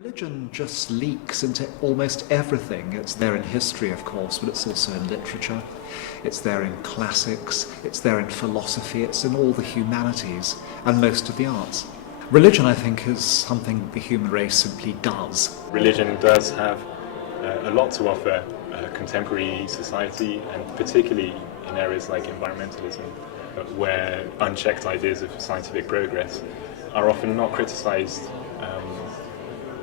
Religion just leaks into almost everything. It's there in history, of course, but it's also in literature. It's there in classics, it's there in philosophy, it's in all the humanities and most of the arts. Religion, I think, is something the human race simply does. Religion does have a lot to offer contemporary society, and particularly in areas like environmentalism, where unchecked ideas of scientific progress are often not criticised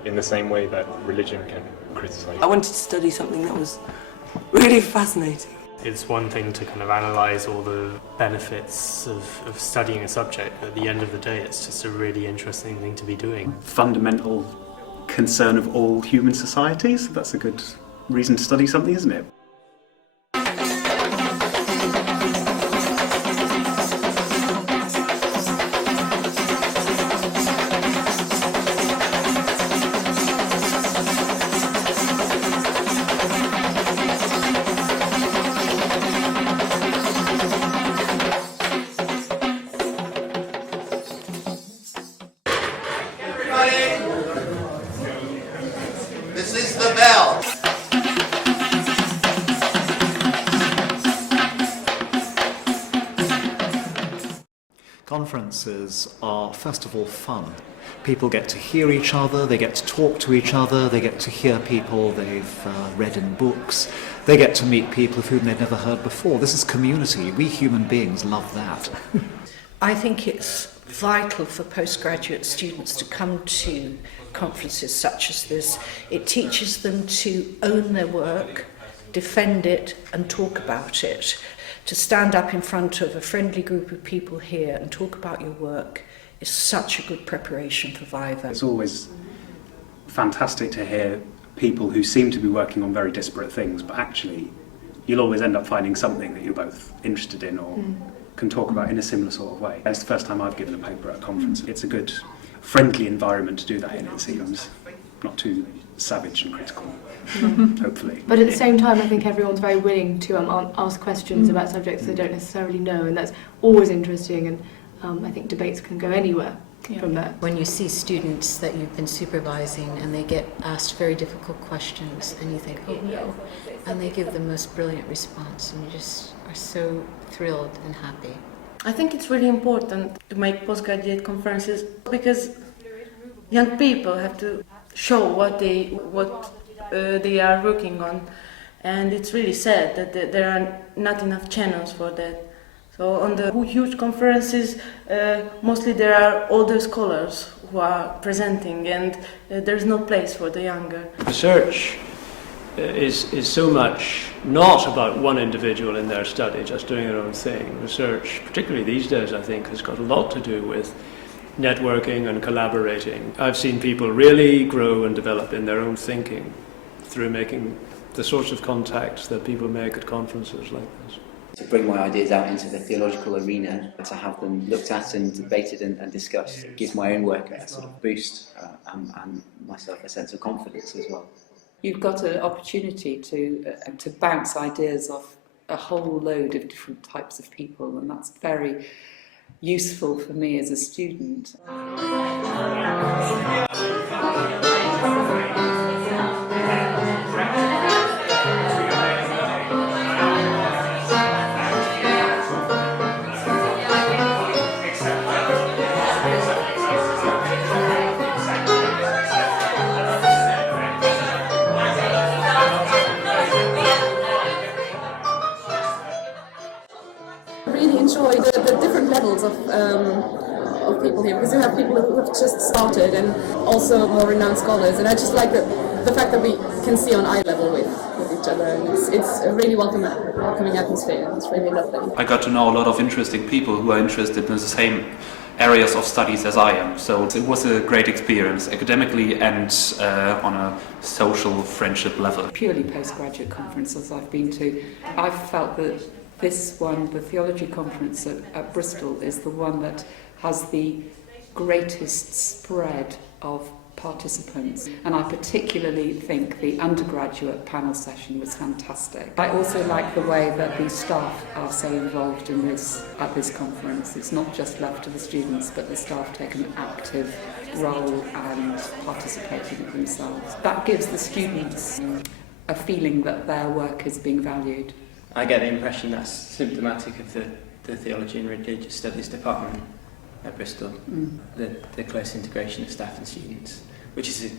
in the same way that religion can criticise. I wanted to study something that was really fascinating. It's one thing to kind of analyse all the benefits of studying a subject, but at the end of the day it's just a really interesting thing to be doing. Fundamental concern of all human societies, that's a good reason to study something, isn't it? This is the bell. Conferences are, first of all, fun. People get to hear each other, they get to talk to each other, they get to hear people they've read in books, they get to meet people of whom they've never heard before. This is community. We human beings love that. I think it's vital for postgraduate students to come to conferences such as this. It teaches them to own their work, defend it and talk about it. To stand up in front of a friendly group of people here and talk about your work is such a good preparation for Viva. It's always fantastic to hear people who seem to be working on very disparate things, but actually you'll always end up finding something that you're both interested in or can talk about in a similar sort of way. It's the first time I've given a paper at a conference. It's a good, friendly environment to do that in, it seems. Not too savage and critical, hopefully. But at the same time, I think everyone's very willing to ask questions about subjects they don't necessarily know, and that's always interesting, and I think debates can go anywhere from there. When you see students that you've been supervising and they get asked very difficult questions and you think, oh no, and they give the most brilliant response and you just are so thrilled and happy. I think it's really important to make postgraduate conferences because young people have to show what they are working on, and it's really sad that there are not enough channels for that. So on the huge conferences, mostly there are older scholars who are presenting, and there's no place for the younger. Research is so much not about one individual in their study just doing their own thing. Research, particularly these days, I think, has got a lot to do with networking and collaborating. I've seen people really grow and develop in their own thinking through making the sorts of contacts that people make at conferences like this. To bring my ideas out into the theological arena, to have them looked at and debated and discussed, gives my own work a sort of boost and myself a sense of confidence as well. You've got an opportunity to bounce ideas off a whole load of different types of people, and that's very useful for me as a student. started, and also more renowned scholars. And I just like the fact that we can see on eye level with each other, and it's a really welcoming atmosphere. It's really lovely. I got to know a lot of interesting people who are interested in the same areas of studies as I am. So it was a great experience, academically and on a social friendship level. Purely postgraduate conferences I've been to, I've felt that this one, the theology conference at Bristol, is the one that has the greatest spread of participants, and I particularly think the undergraduate panel session was fantastic. I also like the way that the staff are so involved in at this conference. It's not just left to the students, but the staff take an active role and participate in it themselves. That gives the students a feeling that their work is being valued. I get the impression that's symptomatic of the Theology and Religious Studies department at Bristol, the close integration of staff and students, which is an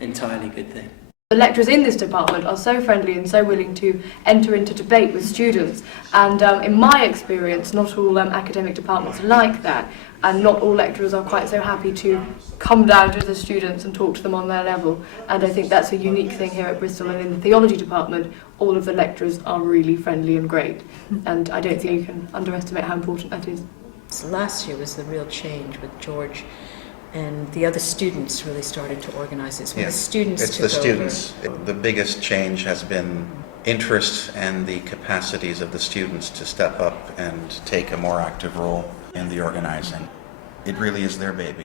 entirely good thing. The lecturers in this department are so friendly and so willing to enter into debate with students, and in my experience not all academic departments are like that, and not all lecturers are quite so happy to come down to the students and talk to them on their level, and I think that's a unique thing here at Bristol. And in the theology department all of the lecturers are really friendly and great, and I don't think you can underestimate how important that is. So last year was the real change with George, and the other students really started to organize it. So the students it's took the students. over. The biggest change has been interest and the capacities of the students to step up and take a more active role in the organizing. It really is their baby.